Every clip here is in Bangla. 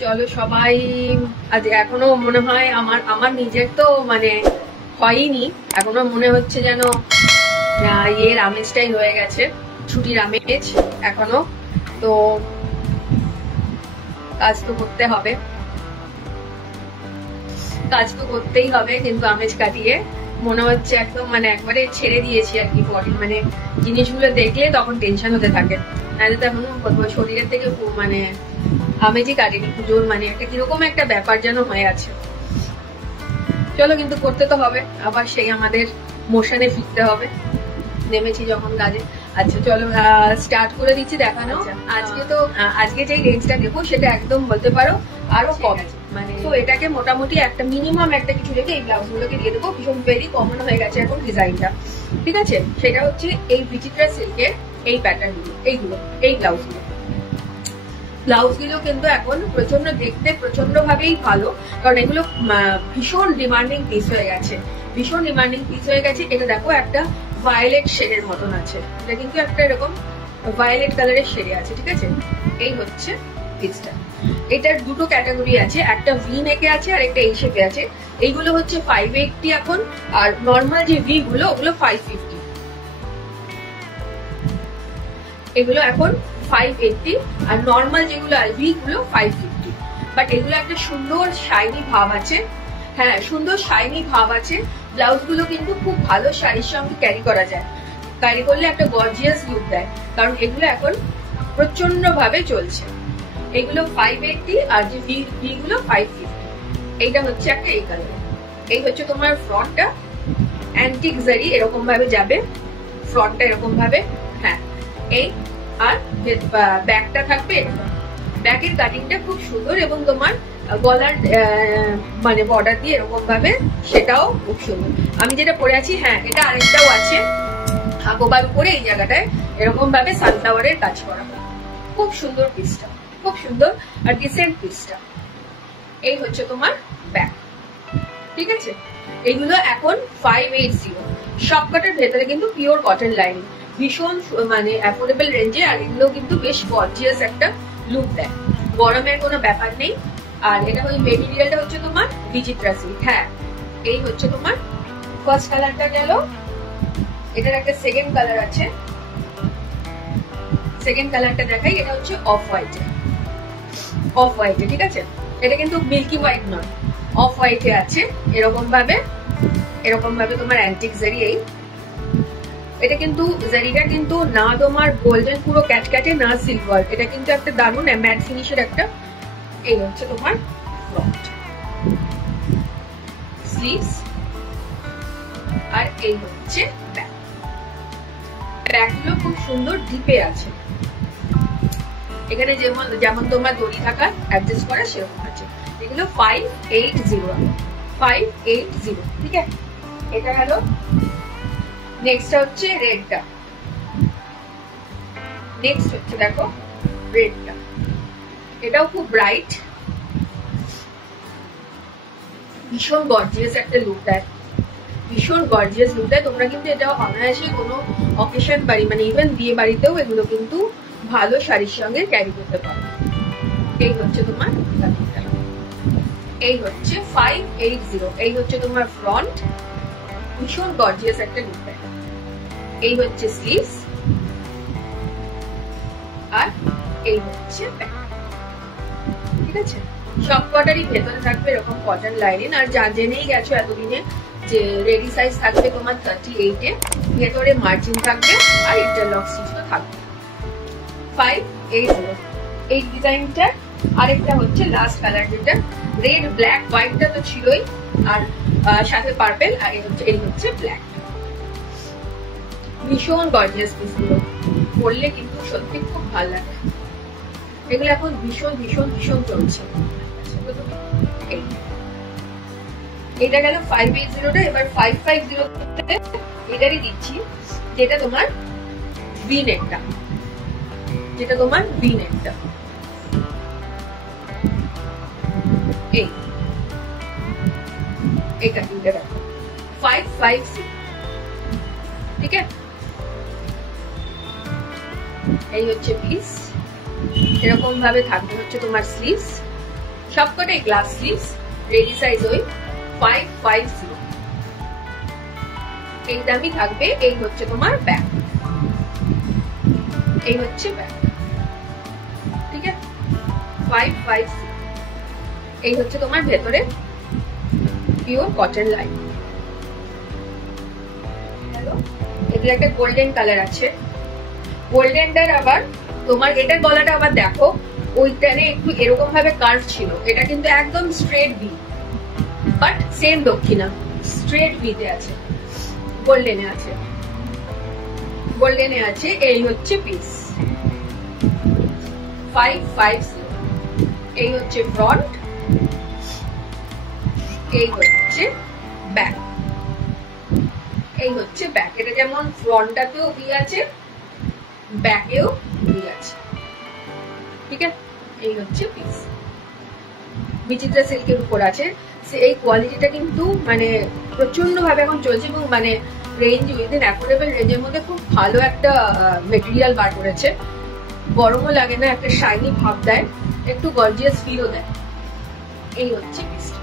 চলো সবাই, আজ এখনো মনে হয় আমার নিজের তো মানে হয়নি, এখনো মনে হচ্ছে যেন এর আমেজটাই হয়ে গেছে, ছুটির আমেজ এখনো। তো কাজ তো করতে হবে, কাজ তো করতেই হবে, কিন্তু আমেজ কাটিয়ে মনে হচ্ছে একদম মানে একবারে ছেড়ে দিয়েছি আর কি বডি, মানে জিনিসগুলো দেখলে তখন টেনশন হতে থাকে, নাহলে তো এখনো শরীরের থেকে মানে আমেজই কাটেনি পুজোর, মানে একটা কিরকম একটা ব্যাপার যেন হয়ে আছে। চলো কিন্তু করতে তো হবে, আবার সেই আমাদের মোশনে ফিরতে হবে, নেমেছি যখন কাজে। আচ্ছা চলো স্টার্ট করে দিচ্ছি দেখানো। আজকে যে রেঞ্জটা দেবো সেটা একদম বলতে পারো আরো কম, মানে তো এটাকে মোটামুটি একটা মিনিমাম একটা কিছু রেখে এই ব্লাউজ গুলোকে দিয়ে দেবো, ভীষণ ভেরি কমন হয়ে গেছে এখন ডিজাইনটা, ঠিক আছে। সেটা হচ্ছে এই বিচিত্রা সিল্কের এই প্যাটার্ন গুলো, এই ব্লাউজ গুলো কিন্তু এখন প্রচন্ড দেখতে প্রচন্ড ভাবেই ভালো, কারণ এগুলো ভীষণ ডিমান্ডিং পিস হয়ে গেছে, এটা দেখো একটা ভায়োলেট শেডের মতন আছে, এটা কিন্তু একটা এরকম ভায়োলেট কালারের শেডে আছে, ঠিক আছে। এই হচ্ছে পিসটা, এটার দুটো ক্যাটাগরি আছে, একটা ভি নেকে আছে আর একটা এই শেপে আছে। এইগুলো হচ্ছে 580 এখন, আর নর্মাল যে ভি গুলো ওগুলো 550, এগুলো এখন 580, আর নর্মাল যেগুলো ভি গুলো 550। বাট এগুলো একটা সুন্দর শাইনি ভাব আছে, হ্যাঁ সুন্দর শাইনি ভাব আছে। ব্লাউজ গুলো কিন্তু খুব ভালো শাড়ির সঙ্গে ক্যারি করা যায়, ক্যারি করলে একটা গর্জিয়াস লুক দেয়, কারণ এগুলো এখন প্রচন্ড ভাবে চলছে। এগুলো 580 আর যে ভি গুলো 550। এইটা হচ্ছে একটা এই কালার, এই হচ্ছে তোমার ফ্রন্টটা, অ্যান্টিক জারি এরকম ভাবে যাবে, ফ্রন্টটা এরকম ভাবে, হ্যাঁ এই, আর ব্যাকটা থাকবে এরকম। ব্যাকের কাটিংটা খুব সুন্দর এবং তোমার গলার মানে বর্ডার দিয়ে এরকম ভাবে, সেটাও খুব সুন্দর। আমি যেটা পরে আছি, হ্যাঁ এটা আরেকটাও আছে, হাগোবার উপরে এই জায়গাটায় এরকম ভাবে সানফ্লাওয়ারের কাজ করা, খুব সুন্দর পিসটা, খুব সুন্দর আর ডিসেন্ট পিসটা। এই হচ্ছে তোমার ব্যাক, ঠিক আছে। এগুলো এখন 580, সবকটার ভেতরে কিন্তু পিওর কটন লাইনিং, ভীষণ মানে অ্যাফোর্ডেবল রেঞ্জে, আর এগুলো কিন্তু বেশ গর্জিয়াস একটা লুক দেয়, গরমের কোনো ব্যাপার নেই। আর এটা হচ্ছে মেটেরিয়ালটা হচ্ছে তোমার বিচিত্রা সিল্ক, হ্যাঁ এই হচ্ছে তোমার ফার্স্ট কালারটা গেল, এটার একটা সেকেন্ড কালার আছে, সেকেন্ড কালারটা দেখাই, এটা হচ্ছে অফ হোয়াইটে, ঠিক আছে। এটা কিন্তু মিল্কি হোয়াইট নয়, অফ হোয়াইটে আছে, এরকম ভাবে তোমার অ্যান্টিক জারি। এই এটা কিন্তু জারিটা কিন্তু না তোমার গোল্ডেন পুরো ক্যাটক্যাটে, না সিলভার, এটা কিন্তু একটা দারুণ ম্যাট ফিনিশের একটা। এই হচ্ছে তোমার ফ্রন্ট, স্লিভস, আর এই হচ্ছে ব্যাক। ব্যাকগুলো খুব সুন্দর ডিপে আছে, এখানে যেমন তোমার দড়ি থাকা অ্যাডজাস্ট করা সেরকম আছে। এগুলো 580, ঠিক আছে। এটা গেল, নেক্সট হচ্ছে রেডটা, নেক্সট হচ্ছে দেখো রেডটা, এটাও খুব ব্রাইট, ভীষণ গর্জিয়াস একটা লুক দেয়, তোমরা কিন্তু এটা অনায়াসে কোনো অকেশন বাড়ি, মানে ইভেন বিয়ে বাড়িতেও এগুলো কিন্তু ভালো শাড়ির সঙ্গে ক্যারি করতে পারো। এই হচ্ছে তোমার, এই হচ্ছে 580, এই হচ্ছে তোমার ফ্রন্ট, ভীষণ গর্জিয়াস একটা লুক দেয়। এই হচ্ছে স্লিভস, আর এই হচ্ছে ব্যাক, ঠিক আছে। সবকটারই ভেতরে থাকবে এরকম কটন লাইনিং, আর যা জেনেই গেছো এতদিনে যে রেডি সাইজ থাকবে তোমার 38-এ, ভেতরে মার্জিন থাকবে আর ইন্টারলক স্টিচও থাকবে। 580 এই ডিজাইনটা। আরেকটা হচ্ছে লাস্ট কালার, যেটা রেড ব্ল্যাক, হোয়াইটটা তো ছিলই, আর সাথে পার্পেল, আর এই হচ্ছে ব্ল্যাক। ভীষণ গর্জিয়াস পিসগুলো, পরলে কিন্তু সত্যি খুব ভালো লাগে, এগুলো এখন ভীষণ ভীষণ ভীষণ চলছে। এটা গেল 580টা, এবার 550 এটারই দিচ্ছি, যেটা তোমার ভি নেকটা, এই কাটিংটা দেখো 550, ঠিক আছে। এই হচ্ছে পিস, এরকম ভাবে থাকবে হচ্ছে তোমার স্লিভস, সবকটাই গ্লাস স্লিভস, রেডি সাইজ ওই 550। এই দামই থাকবে। এই হচ্ছে তোমার ব্যাক, এই হচ্ছে ব্যাক, ঠিক আছে 550। এই হচ্ছে তোমার ভেতরে পিওর কটন লাইন। এদের একটা গোল্ডেন কালার আছে, গোল্ডেনটার আবার তোমার এটার গলাটা আবার দেখো ওইটারে একটু এরকম ভাবে কার্ভ ছিল, এটা কিন্তু একদম স্ট্রেট ভি, বাট সেম দক্ষিণা স্ট্রেট ভিতে আছে, গোল্ডেনে আছে, গোল্ডেনে আছে। এই হচ্ছে পিস 550। এই হচ্ছে ফ্রন্ট, এই হচ্ছে ব্যাক, এই হচ্ছে ব্যাক। এটা যেমন ফ্রন্টটাতেও ভি আছে, ব্যাকেও ভি আছে, ঠিক আছে। এই হচ্ছে পিস, বিচিত্রা সিল্কের উপর আছে। এই কোয়ালিটিটা কিন্তু মানে প্রচন্ড ভাবে এখন চলছে এবং মানে রেঞ্জ উইদিন অ্যাফোর্ডেবল রেঞ্জের মধ্যে খুব ভালো একটা মেটেরিয়াল বার করেছে। গরমও লাগে না, একটা শাইনি ভাব দেয়, একটু গর্জিয়াস ফিলও দেয়। এই হচ্ছে পিসটা।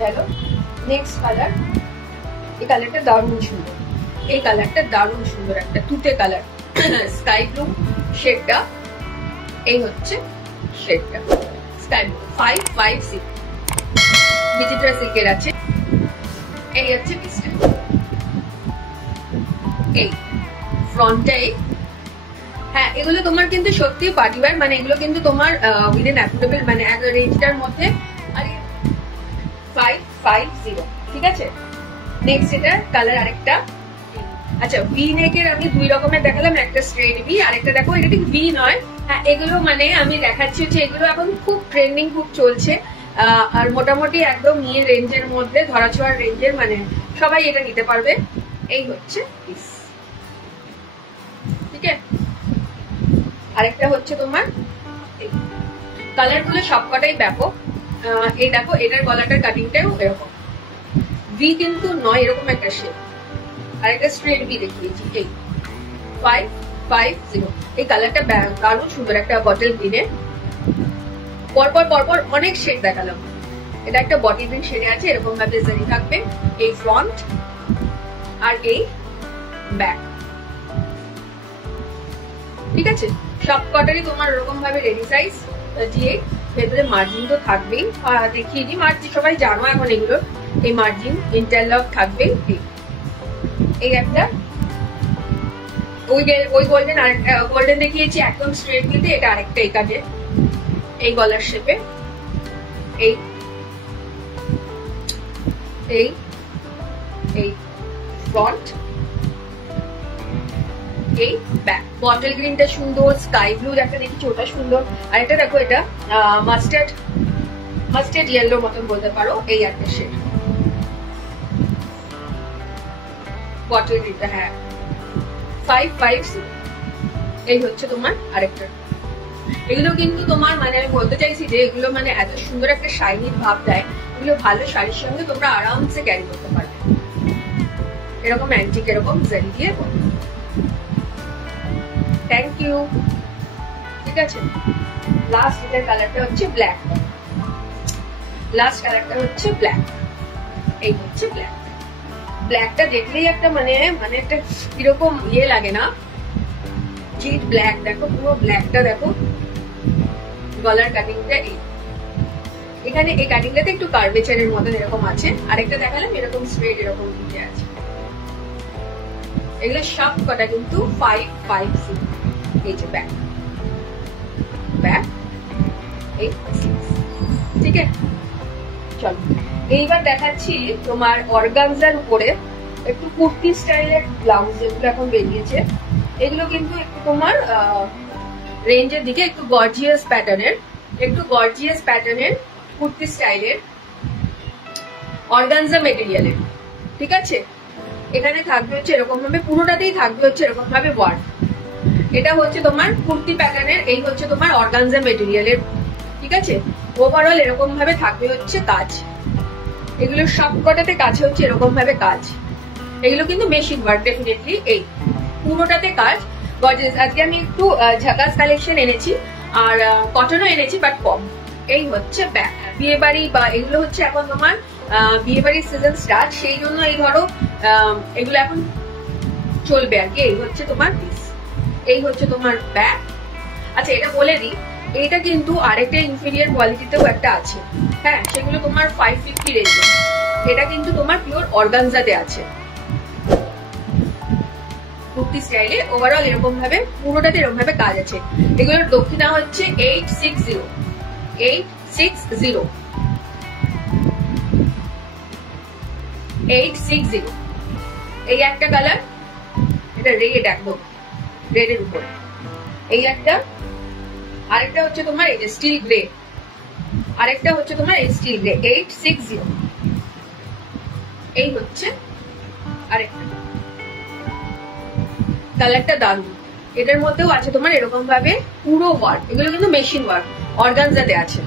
দেখো নেক্সট কালার, এই কালারটা দারুণ সুন্দর, এই কালারটা দারুণ সুন্দর, একটা তুতে কালার, স্কাই ব্লু শেডটা। এই হচ্ছে শেডটা স্কাই ব্লু 550, বিচিত্রা সিল্কের আছে। এই হচ্ছে পিসটা, এই ফ্রন্টে। হ্যাঁ এগুলো তোমার কিন্তু সত্যি পার্টিওয়ার, মানে এগুলো কিন্তু তোমার উইদিন অ্যাফোর্ডেবল মানে রেঞ্জটার মধ্যে। আর 550, ঠিক আছে। নেক্সট এটা কালার আরেকটা। আচ্ছা ভি নেকের আমি দুই রকমের দেখালাম, একটা স্ট্রেট ভি, আরেকটা দেখো এটা ঠিক ভি নয়। হ্যাঁ এগুলো মানে আমি দেখাচ্ছি হচ্ছে এগুলো এখন খুব ট্রেন্ডিং, খুব চলছে। আর মোটামুটি একদম নিয়ে রেঞ্জের মধ্যে, ধরাছোঁয়ার রেঞ্জের, মানে সবাই এটা নিতে পারবে। এই হচ্ছে পিস, ঠিক আছে। আরেকটা হচ্ছে তোমার কালার গুলো সবকটাই ব্যাপক। এই দেখো এটার গলাটার কাটিংটাও এরকম ভি কিন্তু নয়, এরকম একটা শেপ। আর একটা স্ট্রেট ভি দেখিয়েছি। এই 550। এই কালারটা দারুণ সুন্দর, একটা বটল গ্রিনের। পরপর পরপর অনেক শেড দেখালাম। এটা একটা বটল গ্রিন শেডে আছে, এরকম ভাবে জারি থাকবে। এই ফ্রন্ট আর এই ব্যাক, ঠিক আছে। সব কটারই তোমার এরকম ভাবে রেডি সাইজ দিয়ে, ভেতরে মার্জিন তো থাকবেই। দেখিয়ে দিই মার্জিন, সবাই জানো এখন এগুলো। এই মার্জিন ইন্টারলক থাকবে। এই একটা ওই গোল্ডেন, আরেকটা গোল্ডেন দেখিয়েছি একদম স্ট্রেট ভিতে, এটা আরেকটা এই কাজে, এই গলার শেপে। এই এই এই ফ্রন্ট, এই ব্যাক। বটল গ্রিনটা সুন্দর, স্কাই ব্লু একটা দেখছি ওটা সুন্দর। আর এটা দেখো এটা মাস্টার্ড ইয়েলোর মতন বলতে পারো। এই একটা শেড বটল গ্রিনটা, হ্যাঁ 550। এই হচ্ছে তোমার আরেকটা। এগুলো কিন্তু তোমার মানে আমি বলতে চাইছি যে এগুলো মানে এত সুন্দর একটা শাইনি ভাব দেয়, এগুলো ভালো শাড়ির সঙ্গে তোমরা আরামসে ক্যারি করতে পারবে। এরকম অ্যান্টিক এরকম জারি দিয়ে। থ্যাংক ইউ, ঠিক আছে। লাস্ট এটার কালারটা হচ্ছে ব্ল্যাক, লাস্ট কালারটা হচ্ছে ব্ল্যাক। এই হচ্ছে ব্ল্যাক। ব্ল্যাকটা দেখলেই একটা মানে একটা কিরকম ইয়ে লাগে না, চিট ব্ল্যাক। দেখো পুরো ব্ল্যাকটা দেখো, গলার কাটিংটা এখানে এই কাটিংটাতে একটু কার্ভেচারের মতন এরকম আছে। আরেকটা দেখালাম এরকম স্ট্রেট এরকম দিকে আছে। এগুলো সব কটা কিন্তু 550। এই যে ব্যাক, ব্যাক, এই ঠিক আছে। চলো এইবার দেখাচ্ছি তোমার অর্গানজার উপরে একটু কুর্তি স্টাইলের ব্লাউজ, যেগুলো এখন বেরিয়েছে। এগুলো কিন্তু একটু তোমার রেঞ্জের দিকে, একটু গর্জিয়াস প্যাটার্নের কুর্তি স্টাইলের অর্গানজা মেটেরিয়ালের, ঠিক আছে। এখানে থাকবে হচ্ছে এরকম ভাবে, পুরোটাতেই থাকবে হচ্ছে এরকম ভাবে ওয়ার্ক। এটা হচ্ছে তোমার কুর্তি প্যাটার্নের, এই হচ্ছে তোমার অর্গানজা মেটেরিয়ালের, ঠিক আছে। ওভারঅল এরকম ভাবে থাকবে হচ্ছে কাজ। এগুলো সবকটাতে কাছে হচ্ছে এরকম ভাবে কাজ। এগুলো কিন্তু মেশিন ওয়ার্ক ডেফিনেটলি। এই পুরোটাতে কাজ গর্জিয়াস। আজকে আমি একটু ঝাকাস কালেকশন এনেছি, আর কটনও এনেছি বাট কম। এই হচ্ছে ব্যাগ। বিয়ে বাড়ি বা এগুলো হচ্ছে এখন তোমার বিয়ে বাড়ির সিজন স্টার্ট, সেই জন্য এই ধরো এগুলো এখন চলবে আর কি। এই হচ্ছে তোমার পিস, এই হচ্ছে তোমার ব্যাগ। আচ্ছা এটা বলে দিই, এটা কিন্তু আরেকটা ইনফেরিয়ার কোয়ালিটিতেও একটা আছে, হ্যাঁ সেগুলো তোমার 550 রেঞ্জে। এটা কিন্তু তোমার পিওর অর্গানজাতে আছে, কুর্তি স্টাইলে। ওভারঅল এরকম ভাবে পুরোটাতে এরকম ভাবে কাজ আছে। এগুলোর দক্ষিণা হচ্ছে 860 860 860। এই একটা কালার, এটা রেড, একদম রেডের উপরে। এই একটা, আরেকটা হচ্ছে তোমার এই যে স্টিল গ্রে, আরেকটা হচ্ছে তোমার এই স্টিল গ্রে 860। এই হচ্ছে আরেকটা কালারটা দারুন। এটার মধ্যেও আছে তোমার এরকম ভাবে পুরো ওয়ার্ক, এগুলো কিন্তু মেশিন ওয়ার্ক, অর্গানজাতে আছে,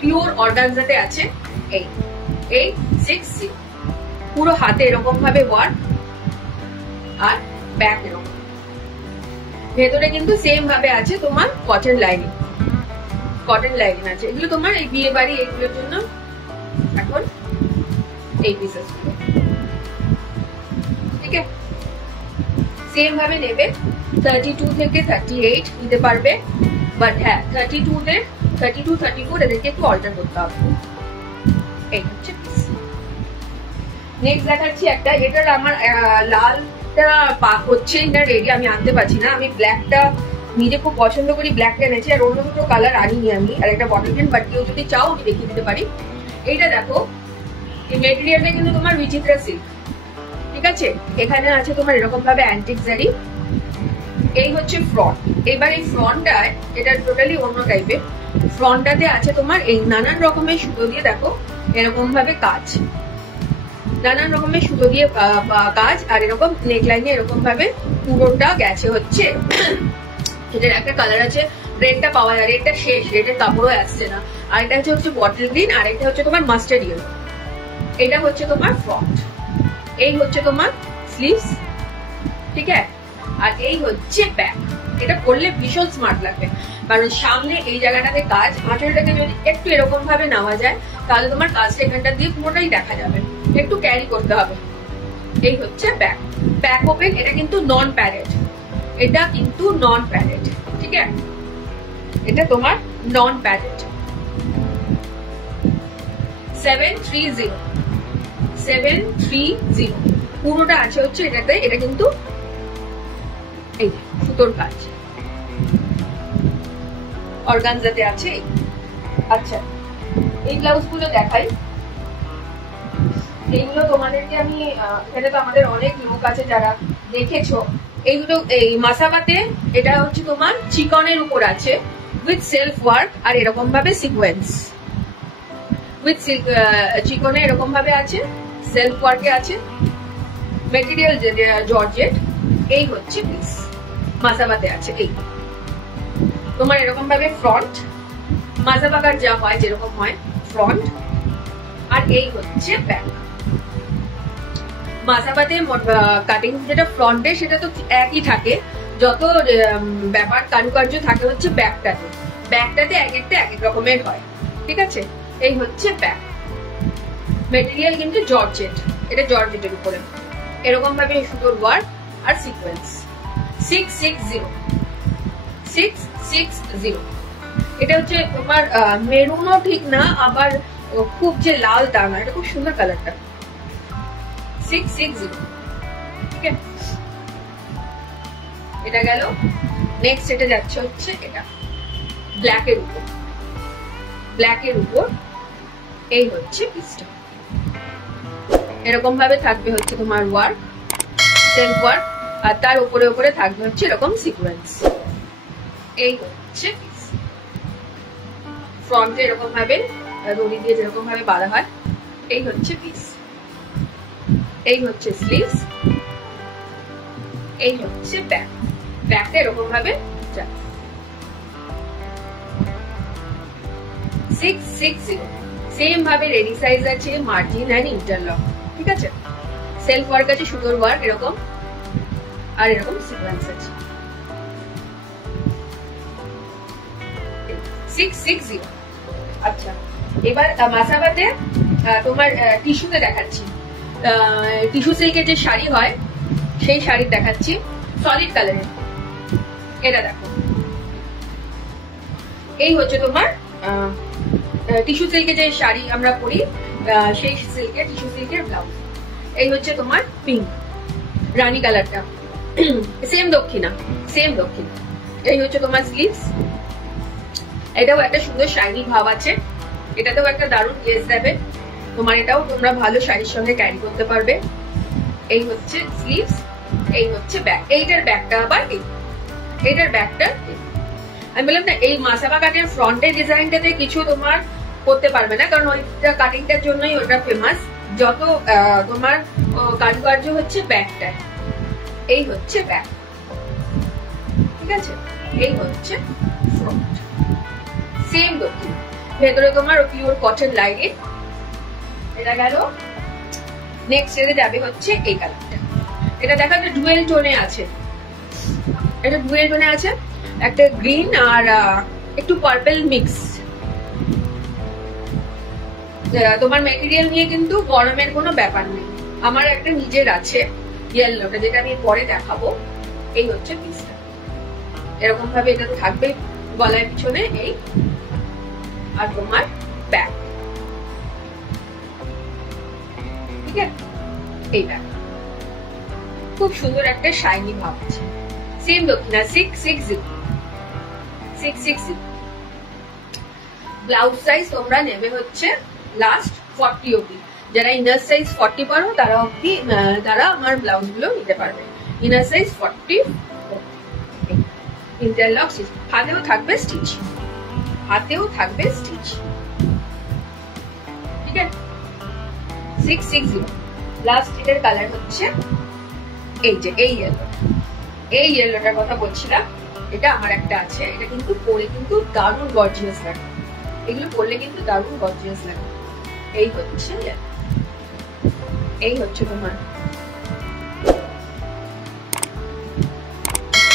পিওর অর্গানজাতে আছে। এই 860 পুরো হাতে এরকম ভাবে ওয়ার্ক, আর ব্যাক এরকম। ভেতরে কিন্তু সেম ভাবে আছে তোমার কটন লাইনিং, কটন লাইনিং আছে। এগুলো তোমার এই বিয়ে বাড়ি এগুলোর জন্য এখন এই পিসেস গুলো, ঠিক আছে। সেম ভাবে নেবে, 32 থেকে 38 নিতে পারবে, বাট হ্যাঁ 32 34 এদেরকে একটু অল্টার করতে হবে। এই হচ্ছে পিস। নেক্সট দেখাচ্ছি একটা, এটার আমার লালটা পাক হচ্ছে না রেডি, আমি আনতে পারছি না। আমি ব্ল্যাকটা নিজে খুব পছন্দ করি, ব্ল্যাকটা এনেছি, আর অন্য দুটো কালার আনিনি আমি, আর একটা বটল গ্রিন, বাট কেউ যদি চাও আমি দেখিয়ে দিতে পারি। এইটা দেখো, এই মেটেরিয়ালটা কিন্তু তোমার বিচিত্রা সিল্ক, ঠিক আছে। এখানে আছে তোমার এরকম ভাবে অ্যান্টিক জারি। এই হচ্ছে ফ্রন্ট। এবার এই ফ্রন্টটায়, এটা টোটালি অন্য টাইপের। ফ্রন্টটাতে আছে তোমার এই নানান রকমের সুতো দিয়ে, দেখো এরকম ভাবে কাজ, নানান রকমের সুতো দিয়ে কাজ, আর এরকম নেকলাইনে এরকম ভাবে পুরোটা গেছে হচ্ছে। এটার একটা কালার আছে, রেডটা পাওয়া যায়, রেডটা শেষ, রেডের কাপড়ও আসছে না। আর এটা হচ্ছে বটল গ্রিন, আর এটা হচ্ছে তোমার মাস্টার্ড ইয়েলো। এটা হচ্ছে তোমার ফ্রন্ট, এই হচ্ছে তোমার স্লিভস, ঠিক আছে। আর এই হচ্ছে ব্যাক। এটা পরলে ভীষণ স্মার্ট লাগবে, কারণ সামনে এই জায়গাটাতে কাজ, আঁচলটাকে যদি একটু এরকম ভাবে নেওয়া যায় তাহলে তোমার কাজটা এখানটা দিয়ে পুরোটাই দেখা যাবে, একটু ক্যারি করতে হবে। এই হচ্ছে ব্যাক। ব্যাক ওপেন, এটা কিন্তু নন প্যাডেড, এটা কিন্তু নন প্যাডেড, ঠিক আছে। এটা তোমার নন প্যাডেড। 730 পুরোটা আছে হচ্ছে এটাতে। এটা কিন্তু এই সুতোর কাজ, অর্গানজাতে আছে। আচ্ছা এই ব্লাউজ গুলো দেখাই। এইগুলো তোমাদেরকে আমি, এখানে তো আমাদের অনেক লোক আছে যারা দেখেছো। এইগুলো এই মাসাবাতে, এটা হচ্ছে তোমার চিকনের উপর আছে উইথ সেলফ ওয়ার্ক, আর এরকম ভাবে সিকোয়েন্স উইথ চিকনে এরকম ভাবে আছে, সেলফ ওয়ার্কে আছে, মেটেরিয়াল জর্জেট। এই হচ্ছে পিস, মাসাবাতে আছে। এই তোমার এরকম ভাবে ফ্রন্ট, মাসাবাকার যা হয় যেরকম হয় ফ্রন্ট, আর এই হচ্ছে ব্যাক। মাসাবাতে কাটিং যেটা ফ্রন্টে সেটা তো একই থাকে, যত ব্যাপার কারুকার্য থাকে হচ্ছে ব্যাকটাতে। ব্যাকটাতে এক একটা এক এক রকমের হয়, ঠিক আছে। এই হচ্ছে ব্যাক। মেটেরিয়াল কিন্তু জর্জেট, এটা জর্জেটের উপরে এরকম ভাবে সুতোর ওয়ার্ক আর সিকোয়েন্স। 660 এটা হচ্ছে তোমার মেরুনও ঠিক না, আবার খুব যে লাল তা না, এটা খুব সুন্দর কালারটা। 660, ঠিক আছে। এটা গেল। নেক্সট এটা যাচ্ছে হচ্ছে এটা ব্ল্যাকের উপর, ব্ল্যাকের উপর। এই হচ্ছে পিসটা, এরকম ভাবে থাকবে হচ্ছে তোমার ওয়ার্ক, সেলফ ওয়ার্ক, আর তার উপরে উপরে থাকবে হচ্ছে এরকম সিকোয়েন্স। এই হচ্ছে পিস। ফ্রন্টে এরকম ভাবে দড়ি দিয়ে যেরকম ভাবে বাঁধা হয়। এই হচ্ছে পিস। এই হচ্ছে স্লিভস। এই হচ্ছে ব্যাক। ব্যাকটা এরকম ভাবে যায়। 660 সেম ভাবে রেডি সাইজ আছে, মার্জিন এন্ড ইন্টারলক, ঠিক আছে। সেলফ ওয়ার্ক আছে, সুতোর ওয়ার্ক এরকম, আর এরকম সিকোয়েন্স আছে। 660। আচ্ছা, এবার মাসাবাতে তোমার টিস্যুতে দেখাচ্ছি। টিস্যু সিল্কের যে শাড়ি হয় সেই শাড়ি দেখাচ্ছি, সলিড কালারের। এটা দেখো, এই হচ্ছে তোমার টিস্যু সিল্কের যে শাড়ি আমরা পরি, সেই সিল্কের টিস্যু সিল্কের ব্লাউজ। এই হচ্ছে তোমার পিঙ্ক রানী কালারটা, সেম দক্ষিণা। এই হচ্ছে তোমার স্লিভস। এটাও একটা সুন্দর শাইনি ভাব আছে, এটাতেও একটা দারুণ গ্লেজ দেবে তোমার। এটাও তোমরা ভালো শাড়ির সঙ্গে ক্যারি করতে পারবে। এই হচ্ছে স্লিভস, এই হচ্ছে ব্যাক। এইটার ব্যাকটা আবার এইটার ব্যাকটা আমি বললাম না, এই মাসাবা কাটের ফ্রন্টের ডিজাইনটাতে কিছু তোমার করতে পারবে না, কারণ ওইটা কাটিংটার জন্যই ওটা ফেমাস। যত তোমার কারুকার্য হচ্ছে ব্যাকটা। এই হচ্ছে ব্যাক, ঠিক আছে। এই হচ্ছে ফ্রন্ট, সেম দক্ষিণ। ভেতরে তোমার পিওর কটন লাইনিং। এটা গেল। নেক্সট এতে যাবে হচ্ছে এই কালারটা। এটা দেখা একটা ডুয়েল টোনে আছে, এটা ডুয়েল টোনে আছে, একটা গ্রিন আর একটু পার্পল মিক্স। তোমার মেটেরিয়াল নিয়ে কিন্তু গরমের কোনো ব্যাপার নেই। আমার একটা নিজের আছে ইয়েলোটা, যেটা আমি পরে দেখাবো। এই হচ্ছে পিসটা, এরকম ভাবে এটা থাকবে গলার পিছনে। এই আর তোমার ব্যাক, ঠিক আছে। এই ব্যাক খুব সুন্দর একটা শাইনি ভাব আছে, সেম দক্ষিণা। 660। ব্লাউজ সাইজ তোমরা নেবে হচ্ছে লাস্ট 40 অব্দি। যারা ইনার সাইজ 40 পারো তারা আমার ব্লাউজ গুলো নিতে পারবে। Inner size 40, interlock stitch. হাতেও থাকবে স্টিচ, ঠিক আছে। 660। লাস্ট এর কালার হচ্ছে এই যে এই ইয়েলোটার কথা বলছিলাম। এটা আমার একটা আছে, এটা কিন্তু পরে কিন্তু দারুণ গর্জিয়াস লাগে। এগুলো পরলে কিন্তু দারুণ গর্জিয়াস লাগে। এই হচ্ছে তোমার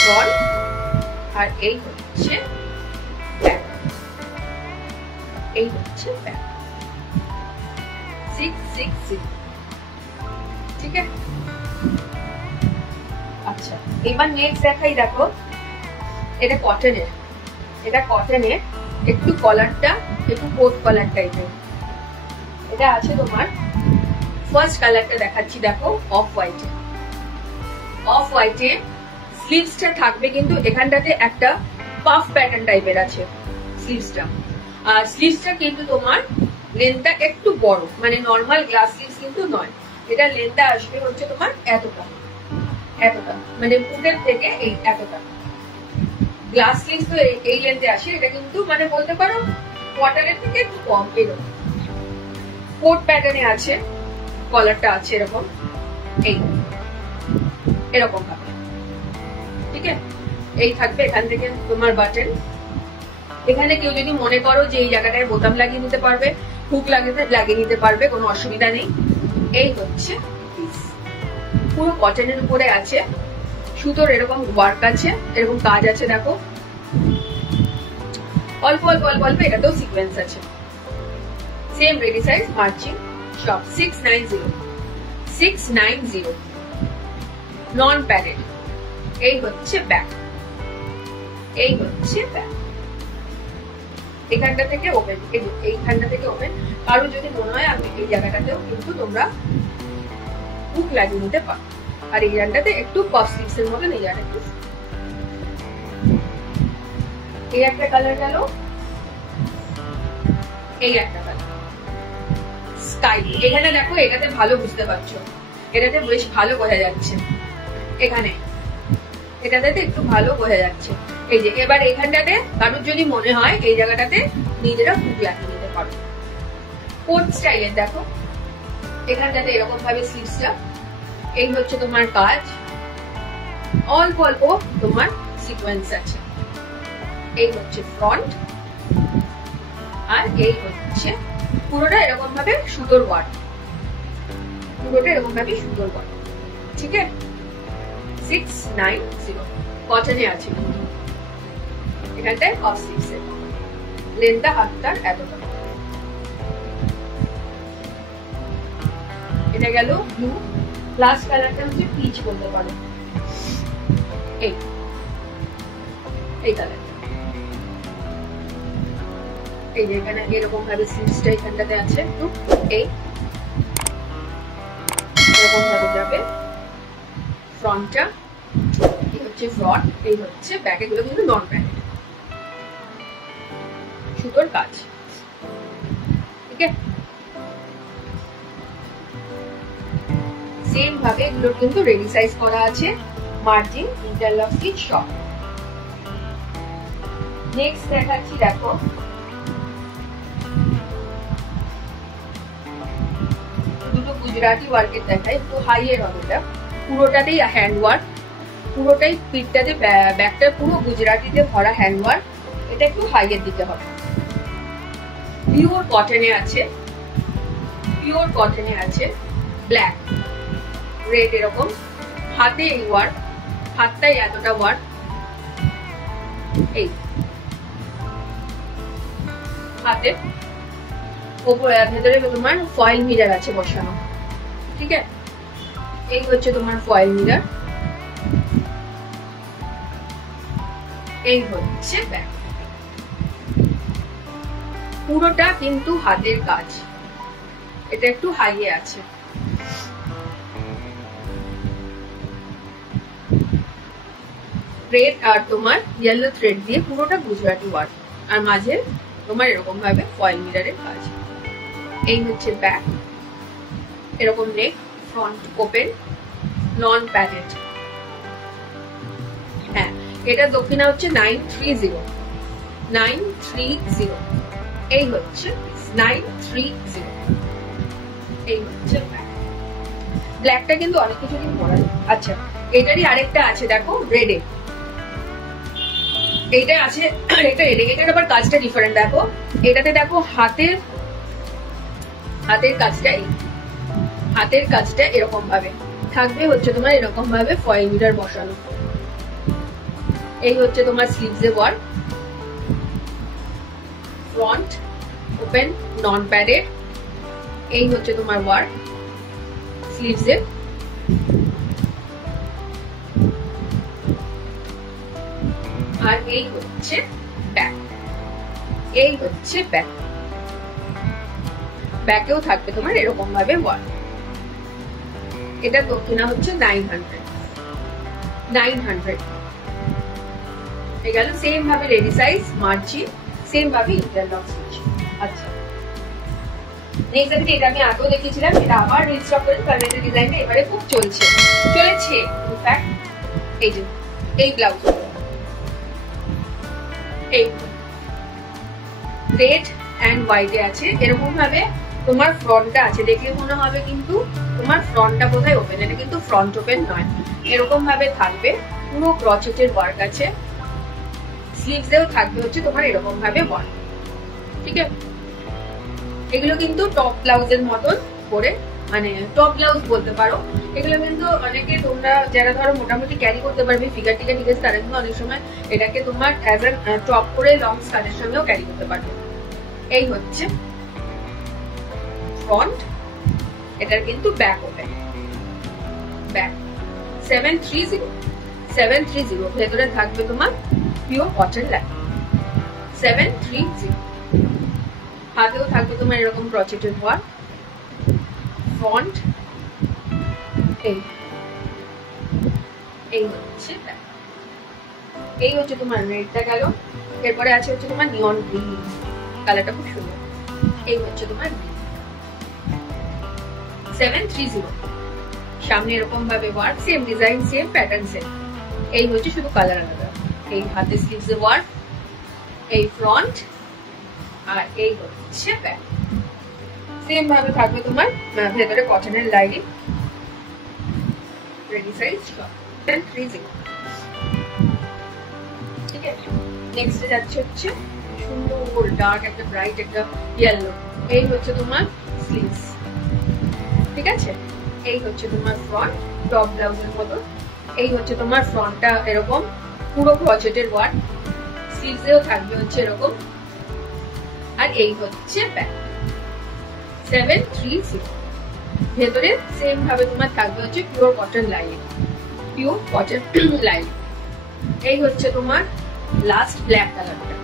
ফ্রন্ট, আর এই হচ্ছে ব্যাক। এই হচ্ছে ব্যাক। 660, ঠিক আছে। আচ্ছা, এবার নেক্সট দেখাই। দেখো, এটা কটনের, একটু কলারটা একটু কোট কলার টাইপের। এটা আছে তোমার ফার্স্ট কালারটা দেখাচ্ছি। দেখো, অফ হোয়াইটে স্লিভসটা থাকবে, কিন্তু এখানটাতে একটা পাফ প্যাটার্ন টাইপের আছে স্লিভসটা। আর স্লিভসটা কিন্তু তোমার লেন্থটা একটু বড়, মানে নর্মাল গ্লাস স্লিভস কিন্তু নয়। এটা লেন্থটা আসবে হচ্ছে তোমার এতটা, মানে ফুটের থেকে এই এতটা। গ্লাস স্লিভস তো এই লেন্থে আসে, এটা কিন্তু মানে বলতে পারো কোয়ার্টারের থেকে একটু কম। এরকম কোট প্যাটার্নে আছে, কলারটা আছে এরকম, এরকম ভাবে, ঠিক আছে। এই থাকবে এখান থেকে তোমার বাটন। এখানে কেউ যদি মনে করো যে এই জায়গাটায় বোতাম লাগিয়ে নিতে পারবে, হুক লাগিয়ে নিতে পারবে, কোনো অসুবিধা নেই। এই হচ্ছে পুরো কটনের উপরে আছে, সুতোর এরকম ওয়ার্ক আছে, এরকম কাজ আছে। দেখো, অল্প এটাতেও সিকোয়েন্স আছে। সেম রেডি সাইজ, মার্চিং সব। 690 নন প্যাডেড। এই হচ্ছে ব্যাক, এখানটা থেকে ওপেন, এইখানটা থেকে ওপেন। কারো যদি মনে হয় আমি এই জায়গাটাতেও কিন্তু তোমরা হুক লাগিয়ে নিতে পারো। আর এই জায়গাটাতে একটু পাফ স্লিভস এর মতন, এই জায়গাটা একটু। এই একটা কালার গেল, এই একটা কালার স্কাই। এখানে দেখো, এটাতে ভালো বুঝতে পারছো, এটাতে বেশ ভালো বোঝা যাচ্ছে। এটাতে একটু ভালো বোঝা যাচ্ছে। এই যে এবার এখানটাতে কারোর যদি মনে হয় এই জায়গাটাতে নিজেরা হুক লাগিয়ে নিতে পারো। কোট স্টাইলের দেখো, এখানটাতে এরকম ভাবে স্লিভসটা। এই হচ্ছে তোমার কাজ, অল্প তোমার সিকোয়েন্স আছে। এই হচ্ছে ফ্রন্ট, আর এই হচ্ছে পুরোটা এরকম ভাবে সুতোর ওয়ার্ক, ঠিক আছে। 690 কটনে আছে, এখানটায় অফ স্লিভস। লেন্থটা হাতটার এতটা। এটা গেল ব্লু। লাস্ট কালারটা হচ্ছে পিচ বলতে পারো, এই কালার। এই যে এখানে এরকম ভাবে স্লিভসটা এখানটাতে আছে, একটু এই এরকম ভাবে যাবে ফ্রন্টটা। এই হচ্ছে ফ্রন্ট, এই হচ্ছে ব্যাক। এগুলো কিন্তু নন ব্র্যান্ডেড সুতোর কাজ, ঠিক আছে। সেম ভাবে এগুলো কিন্তু রেডি সাইজ করা আছে, মার্জিন, ইন্টারলক স্টিচ সব। নেক্সট দেখাচ্ছি, দেখো দুটো গুজরাটি ওয়ার্কের দেখায়, একটু হাই এর হবে। এটা পুরোটাতেই হ্যান্ড ওয়ার্ক, পুরোটাই পিঠটাতে ব্যাকটা পুরো গুজরাটিতে ভরা হ্যান্ড ওয়ার্ক। এটা একটু হাই এর দিকে হবে। পিওর কটনে আছে, পিওর কটনে আছে, ব্ল্যাক রেড এরকম। হাতে এই ওয়ার্ক, হাতটাই এতটা ওয়ার্ক। এই হাতে ওপরে ভেতরে তোমার ফয়েল মিরর আছে বসানো, ঠিক আছে। এই হচ্ছে তোমার ফয়েল মিরর, এই হচ্ছে ব্যাক। পুরোটা কিন্তু হাতের কাজ। এটা একটু হাইয়ে আছে। রেড আর তোমার ইয়েলো থ্রেড দিয়ে পুরোটা গুজরাটি ওয়ার্ক, আর মাঝে তোমার এরকম ভাবে ফয়েল মিররের কাজ। এই হচ্ছে ব্যাক, এরকম নেক, ফ্রন্ট ওপেন, নন প্যাডেড। হ্যাঁ, এটা দক্ষিণা হচ্ছে 930, 930। এই হচ্ছে 930। এই হচ্ছে ব্যাক। ব্ল্যাকটা কিন্তু অনেক কিছুদিন পরা যায়। আচ্ছা, এটারই আরেকটা আছে, দেখো রেডে। এইটা আছে আরেকটা রেডে, এটার আবার কাজটা ডিফারেন্ট। দেখো এটাতে দেখো হাতের কাজটা এরকম ভাবে থাকবে, হচ্ছে তোমার এরকম ভাবে ফয়েল মিরর বসানো। এই হচ্ছে তোমার স্লিভসে work, front open, non padded. এই হচ্ছে তোমার ওয়ার্ক স্লিভসে। আর এই হচ্ছে ব্যাক, এই হচ্ছে ব্যাক। ব্যাকেও থাকবে তোমার এরকম ভাবে ওয়ার্ক। এটা দক্ষিণা হচ্ছে 900। গেল সেম ভাবে রেডি সাইজ, মার্জিন, সেম ভাবে ইন্টারলক স্টিচ। আচ্ছা, নেক্সট দেখি, এটা আমি আগেও দেখিয়েছিলাম, এটা আবার রিস্টক করে, কারণ এটা ডিজাইনটা এবারে খুব চলেছে। ইনফ্যাক্ট এই যে এই ব্লাউজ, এই রেড এন্ড হোয়াইটে আছে। এরকম ভাবে তোমার ফ্রন্টটা আছে, দেখলে মনে হবে কিন্তু তোমার ফ্রন্টটা বোধহয় ওপেন, এটা কিন্তু ফ্রন্ট ওপেন নয়। এরকম ভাবে থাকবে, পুরো ক্রচেটের ওয়ার্ক আছে। স্লিভসেও থাকবে হচ্ছে তোমার এরকম ভাবে ওয়ার্ক, ঠিক আছে। এগুলো কিন্তু টপ ব্লাউজের মতন করে, মানে টপ ব্লাউজ বলতে পারো। এগুলো কিন্তু অনেকে তোমরা যারা ধরো মোটামুটি ক্যারি করতে পারবে, ফিগার টিকে ঠিক আছে, তারা কিন্তু অনেক সময় এটাকে তোমার অ্যাজ এ টপ করে লং স্কার্টের সঙ্গেও ক্যারি করতে পারবে। এই হচ্ছে ফ্রন্ট, এটার কিন্তু ব্যাক ওপেন, ব্যাক 730। ভেতরে থাকবে তোমার পিওর কটন লাইন, 730। হাতেও থাকবে তোমার এরকম ক্রচেটের ওয়ার্ক, ফ্রন্ট। এই হচ্ছে ব্যাক। এই হচ্ছে তোমার রেডটা গেল। এরপরে আছে হচ্ছে তোমার নিয়ন গ্রিন, কালারটা খুব সুন্দর। এই হচ্ছে তোমার 730। সামনে এরকম ভাবে work, same design, same pattern, same. এই হচ্ছে শুধু কালার আলাদা। এই হাতে স্লিভসে ওয়ার্ক, এই ফ্রন্ট, আর এই হচ্ছে ব্যাক। সেম ভাবে থাকবে তোমার ভেতরে কটনের লাইনিং, রেডি সাইজ 730। ঠিক আছে, নেক্সট যাচ্ছে হচ্ছে সুন্দর ডার্ক একটা ব্রাইট একটা ইয়েলো। এই হচ্ছে তোমার স্লিভস, ঠিক আছে। এই হচ্ছে তোমার ফ্রন্ট, টপ ব্লাউজের মতো। এই হচ্ছে তোমার ফ্রন্টটা এরকম পুরো ক্রচেটের ওয়ার্ক, স্লিভসেও থাকবে হচ্ছে এরকম আর এই হচ্ছে ব্যাক 730। ভেতরে সেম ভাবে তোমার থাকবে হচ্ছে pure cotton line, pure cotton line. এই হচ্ছে তোমার লাস্ট ব্ল্যাক কালারটা।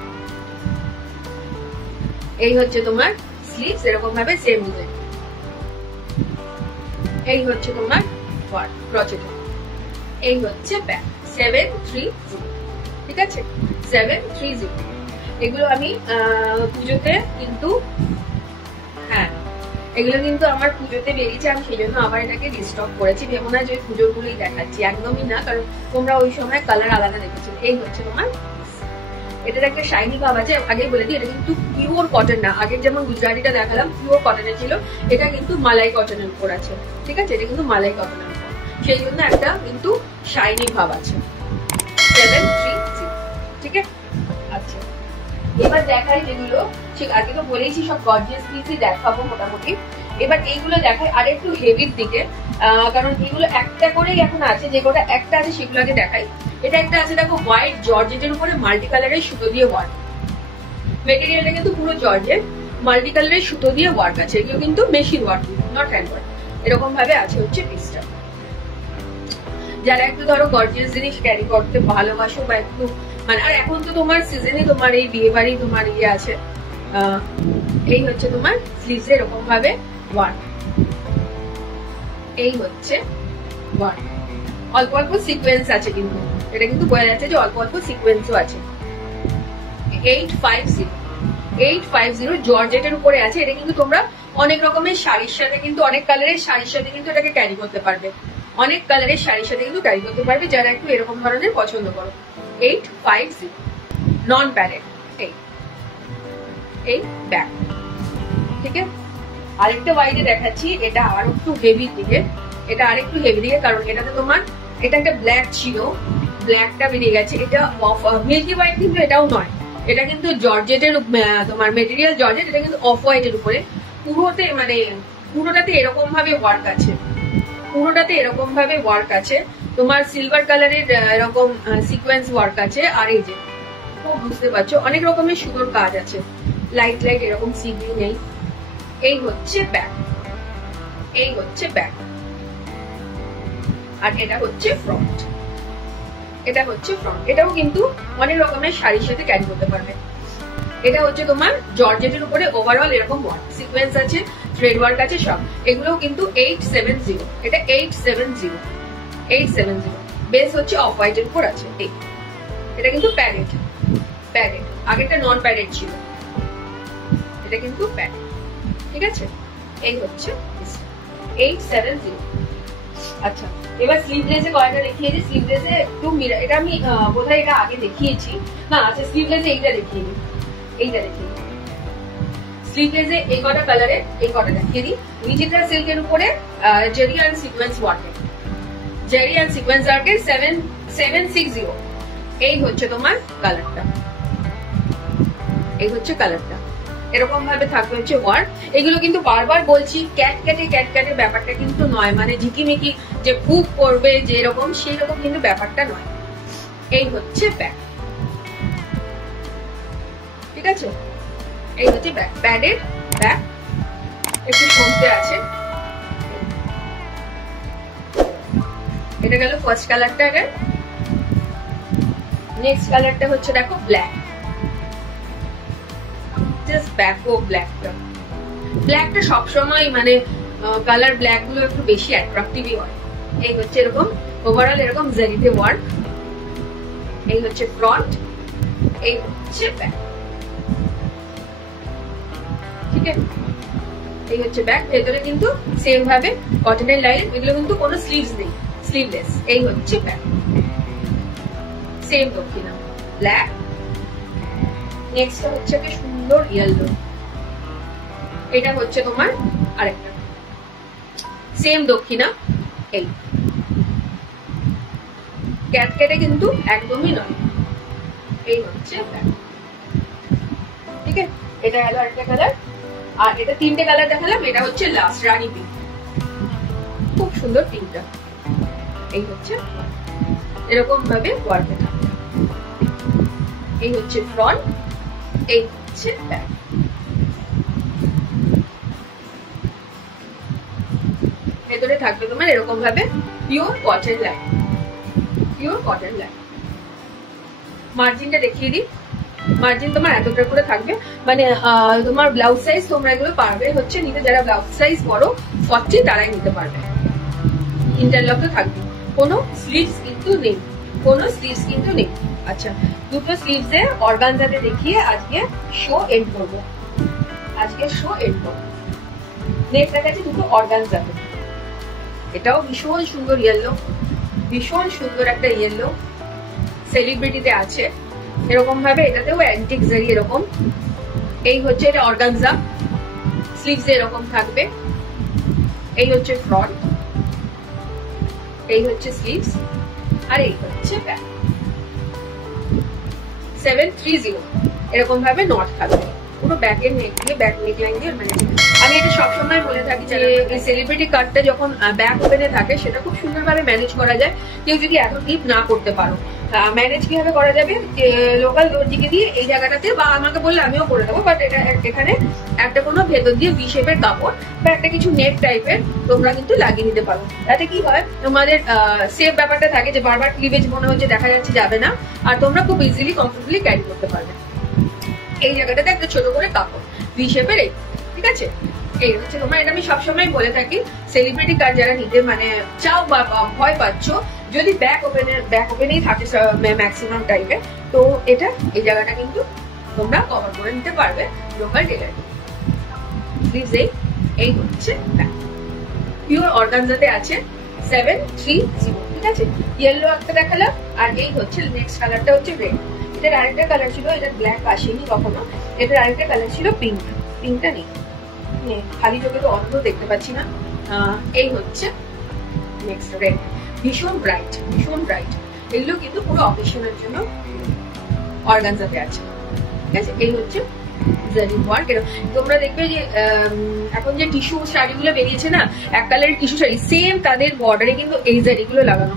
এই হচ্ছে তোমার স্লিভস এরকম ভাবে সেম ডিজাইন। এই হচ্ছে তোমার ক্রচেট। এই হচ্ছে ব্যাক 730। ঠিক আছে 730। এগুলো আমি পুজোতে কিন্তু, হ্যাঁ এগুলো কিন্তু আমার পুজোতে বেরিয়েছে, আমি সেই জন্য আবার এটাকে রিস্টক করেছি। ভেবো না যে পুজোর গুলোই দেখাচ্ছি, একদমই না, কারণ তোমরা ওই সময় কালার আলাদা দেখেছো। এই হচ্ছে তোমার, এটার একটা শাইনি ভাব আছে। আগে বলে দিই, এটা কিন্তু পিওর কটন না। আগের যেমন গুজরাটিটা দেখালাম পিওর কটনের ছিল, এটা কিন্তু মালাই কটনের উপর আছে। ঠিক আছে, এটা কিন্তু মালাই কটনের উপর, সেই জন্য একটা কিন্তু শাইনি ভাব আছে। 730। ঠিক আছে, আচ্ছা এবার দেখাই যেগুলো, ঠিক আগে তো বলেইছি সব গর্জিয়াস পিসই দেখাবো মোটামুটি। এবার এইগুলো দেখাই আর একটু হেভির দিকে, কারণ এগুলো একটা করেই এখন আছে, যে কটা একটা আছে সেগুলো আগে দেখাই। এটা একটা আছে দেখো, হোয়াইট জর্জেটের উপরে মাল্টি কালারের সুতো দিয়ে ওয়ার্ক। মেটেরিয়ালটা কিন্তু পুরো জর্জেট, মাল্টি কালারের সুতো দিয়ে ওয়ার্ক আছে। এগুলো কিন্তু machine work, not hand work. এরকম ভাবে আছে হচ্ছে পিসটা। যারা একটু ধরো গর্জিয়াস জিনিস ক্যারি করতে ভালোবাসো বা একটু মানে, আর এখন তো তোমার সিজনে তোমার এই বিয়ে বাড়ি তোমার ইয়ে আছে। এই হচ্ছে তোমার স্লিভস এরকম ভাবে ওয়ার্ক। এই হচ্ছে ওয়ার্ক, অল্প অল্প সিকোয়েন্স আছে, কিন্তু এটা কিন্তু বোঝা যাচ্ছে যে অল্প অল্প সিকোয়েন্সও আছে। 850 জর্জেটের উপরে আছে। এটা কিন্তু তোমরা অনেক রকমের শাড়ির সাথে কিন্তু, অনেক কালারের শাড়ির সাথে কিন্তু এটাকে ক্যারি করতে পারবে। অনেক কালারের শাড়ির সাথে কিন্তু ক্যারি করতে পারবে যারা একটু এরকম ধরনের পছন্দ করো। 850 নন প্যাডেড। এই ব্যাক। ঠিক আছে, আরেকটা ওয়াইডে দেখাচ্ছি, এটা আর একটু হেভির দিকে। এটা আরেকটু হেভি দিকে, কারণ এটাতে তোমার, এটা একটা ব্ল্যাক ছিল, ব্ল্যাকটা বেরিয়ে গেছে। এটা মিল্কি হোয়াইট কিন্তু এটাও নয়, এটা কিন্তু জর্জেটের তোমার মেটেরিয়াল জর্জেট। এটা কিন্তু অফ হোয়াইটের উপরে পুরোতে, মানে পুরোটাতে এরকম ভাবে ওয়ার্ক আছে, পুরোটাতে এরকম ভাবে ওয়ার্ক আছে। তোমার সিলভার কালারের এরকম সিকোয়েন্স ওয়ার্ক আছে। আর এই যে বুঝতে পারছো অনেক রকমের সুন্দর কাজ আছে, লাইট লাইট এরকম সিগনি নেই। এই হচ্ছে ব্যাক, এই হচ্ছে ব্যাক, আর এটা হচ্ছে ফ্রন্ট। এটা হচ্ছে ফ্রন্ট। এটাও কিন্তু অনেক রকমের শাড়ির সাথে ক্যারি করতে পারবে। এটা হচ্ছে তোমার জর্জেটের উপরে ওভারঅল এরকম ওয়ার্ক, সিকোয়েন্স আছে, থ্রেড ওয়ার্ক আছে সব। এগুলো কিন্তু 870। এটা 870 বেস হচ্ছে অফ হোয়াইটের উপর আছে। এটা কিন্তু প্যাডেড, প্যাডেড। আগেরটা নন প্যাডেড ছিল, এটা কিন্তু প্যাডেড। ঠিক আছে, এই হচ্ছে 870। আচ্ছা এবার স্লিভলেসে কয়টা দেখিয়ে দিই। স্লিভলেসে একটু এটা আমি বোধহয় এটা আগে দেখিয়েছি না। আচ্ছা স্লিভলেসে এইটা দেখিয়ে দিই, এইটা দেখিয়ে দিই। স্লিভলেসে এই কটা কালারে এই কটা দেখিয়ে দিই। বিচিত্রা সিল্কের উপরে জেরি অ্যান্ড সিকোয়েন্স ওয়ার্কের, জেরি অ্যান্ড সিকোয়েন্স ওয়ার্কের 760। এই হচ্ছে তোমার কালারটা, এই হচ্ছে কালারটা। এরকম ভাবে থাকবে হচ্ছে ওয়ার্ক। এগুলো কিন্তু বারবার বলছি, ক্যাট ক্যাটে ব্যাপারটা কিন্তু নয়, মানে ঝিকিমিকি যে খুব করবে যে এরকম, সেই রকম কিন্তু ব্যাপারটা নয়। এই হচ্ছে ব্যাক। ঠিক আছে, এই হচ্ছে ব্যাক, প্যাডেড ব্যাক, একটু শুনতে আছে। এটা গেল ফার্স্ট কালারটা। নেক্সট কালারটা হচ্ছে দেখো ব্ল্যাক, জাস্ট ব্যাক ও ব্ল্যাকটা। ব্ল্যাকটা সবসময় মানে কালার ব্ল্যাক গুলো একটু বেশি অ্যাট্রাকটিভই হয়। এই হচ্ছে এরকম ওভারঅল এরকম জারিতে ওয়ার্ক। এই হচ্ছে ফ্রন্ট, এই হচ্ছে ব্যাক। ঠিক আছে, এই হচ্ছে ব্যাক। ভেতরে কিন্তু সেম ভাবে কটনের লাইন, এগুলো কিন্তু কোনো স্লিভস নেই, স্লিভলেস। এই হচ্ছে ব্যাক, সেম দক্ষিণা ব্ল্যাক। নেক্সট হচ্ছে একটা সুন্দর ইয়েলো, এটা হচ্ছে তোমার আরেকটা সেম দক্ষিণা। এই ক্যাটকেটে কিন্তু একদমই নয়। এই হচ্ছে ব্যাক। ঠিক আছে, এটা গেল আরেকটা কালার। আর এটা তিনটে কালার দেখালাম, এটা হচ্ছে লাস্ট রানী পিঙ্ক, খুব সুন্দর পিঙ্কটা। এই হচ্ছে এরকম ভাবে ওয়ার্কে থাকবে। এই হচ্ছে ফ্রন্ট, এই হচ্ছে ব্যাক। থাকবে তোমার এরকম ভাবে pure cotton line, pure cotton line. মার্জিনটা দেখিয়ে দিই, মার্জিন তোমার এতটা করে থাকবে, মানে তোমার ব্লাউজ সাইজ তোমরা এগুলো পারবে হচ্ছে নিতে, যারা ব্লাউজ সাইজ বড় 40 তারাই নিতে পারবে। ইন্টারলক তো থাকবে, কোনো স্লিভস কিন্তু নেই, কোনো স্লিভস কিন্তু নেই। আচ্ছা, দুটো স্লিভস এ অর্গানজাতে দেখিয়ে আজকে শো এন্ড করবো, আজকে শো এন্ড করবো। নেক্সট দেখাচ্ছি দুটো অর্গানজাতে, এটাও ভীষণ সুন্দর ইয়েলো, ভীষণ সুন্দর একটা ইয়েলো, সেলিব্রিটিতে আছে এরকম ভাবে, এটাতেও অ্যান্টিক জারি এরকম। এই হচ্ছে এটা অর্গানজা, স্লিভস এরকম থাকবে। এই হচ্ছে ফ্রন্ট, এই হচ্ছে স্লিভস, আর এই হচ্ছে ব্যাক। 730 এরকম ভাবে নট থাকবে পুরো ব্যাকের নেক দিয়ে, ব্যাক নেক লাইন দিয়ে। মানে আমি এটা সবসময় বলে থাকি যে এই সেলিব্রিটি কাটটা যখন ব্যাক ওপেনে থাকে সেটা খুব সুন্দরভাবে ম্যানেজ করা যায়। কেউ যদি এত ডিপ না করতে পারো, ম্যানেজ কিভাবে করা যাবে, লোকাল দর্জিকে দিয়ে এই জায়গাটাতে, বা আমাকে বললে আমিও করে দেবো, বাট এটা এখানে একটা কোনো ভেতর দিয়ে ভি শেপের কাপড় বা একটা কিছু নেট টাইপের তোমরা কিন্তু লাগিয়ে নিতে পারো। তাতে কি হয়, তোমাদের সেফ ব্যাপারটা থাকে যে বারবার ক্লিভেজ মনে হচ্ছে দেখা যাচ্ছে যাবে না, আর তোমরা খুব ইজিলি কমফোর্টেবলি ক্যারি করতে পারবে। এই জায়গাটাতে একটা ছোট করে কাপড় ভি শেপের, এই ঠিক আছে। এই হচ্ছে তোমরা, এটা আমি সবসময় বলে থাকি সেলিব্রিটি কার্ড যারা নিতে মানে চাও বা ভয় পাচ্ছ, যদি ব্যাক ওপেনেই থাকে ম্যাক্সিমাম টাইমে, তো এটা এই জায়গাটা কিন্তু তোমরা কভার করে নিতে পারবে লোকাল টেলার। প্লিজ এই হচ্ছে পিওর অর্গানজাতে আছে 730, ঠিক আছে। ইয়েলো একটা দেখালাম, আর এই হচ্ছে নেক্সট কালারটা হচ্ছে রেড। এটার আরেকটা কালার ছিল, এটা ব্ল্যাক আসেনি কখনো, এটার আরেকটা কালার ছিল পিঙ্ক, পিঙ্কটা নেই, খালি চোখে তো অন্ধ দেখতে পাচ্ছি না। এই হচ্ছে নেক্সট রেড, ভীষণ ব্রাইট, ভীষণ ব্রাইট। এগুলো কিন্তু পুরো অকেশনের জন্য অর্গানজাতে আছে, ঠিক আছে। এই হচ্ছে জারি ওয়ার্ক। তোমরা দেখবে যে এখন যে টিস্যু শাড়িগুলো বেরিয়েছে না, এক কালারের টিস্যু শাড়ি, সেম তাদের বর্ডারে কিন্তু এই জারিগুলো লাগানো,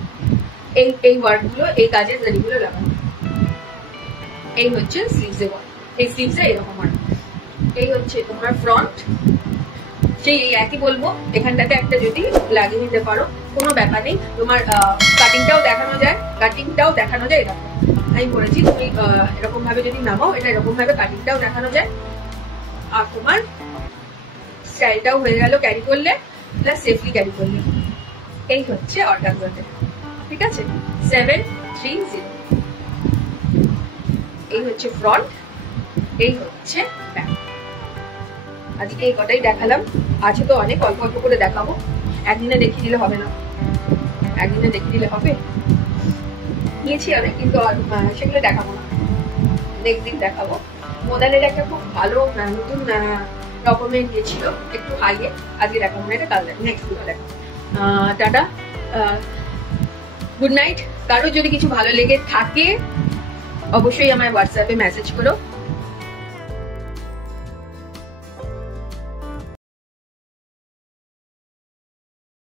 এই ওয়ার্ক গুলো, এই কাজের জারিগুলো লাগানো। এই হচ্ছে স্লিভসে ওয়ার্ক, এই স্লিভসে এরকম ওয়ার্ক। এই হচ্ছে তোমার ফ্রন্ট, সেই একই বলবো, এখানটাতে একটা যদি লাগিয়ে নিতে পারো কোনো ব্যাপার নেই। তোমার কাটিংটাও দেখানো যায়, কাটিংটাও দেখানো যায়। এরকম আমি বলেছি, তুমি এরকম ভাবে যদি নামাও, এটা এরকম ভাবে কাটিংটাও দেখানো যায়, আর তোমার স্টাইলটাও হয়ে গেল ক্যারি করলে, প্লাস সেফলি ক্যারি করলে। এই হচ্ছে অর্গানজাতে, ঠিক আছে। 730, এই হচ্ছে ফ্রন্ট, এই হচ্ছে ব্যাক। আজকে এই কটাই দেখালাম, আছে তো অনেক, অল্প অল্প করে দেখাবো। একদিনে দেখিয়ে দিলে হবে না, একদিনে দেখিয়ে দিলে হবে, নিয়েছি অনেক, কিন্তু সেগুলো দেখাবো না, নেক্সট দিন দেখাবো। মোদালের একটা খুব ভালো নতুন রকমের দিয়েছিল, একটু হাইয়ে, আজকে দেখাবো না, এটা কাল দেখাবো, নেক্সট দিন দেখাবো। Tata, good night. কারো যদি কিছু ভালো লেগে থাকে অবশ্যই আমায় হোয়াটসঅ্যাপে মেসেজ করো।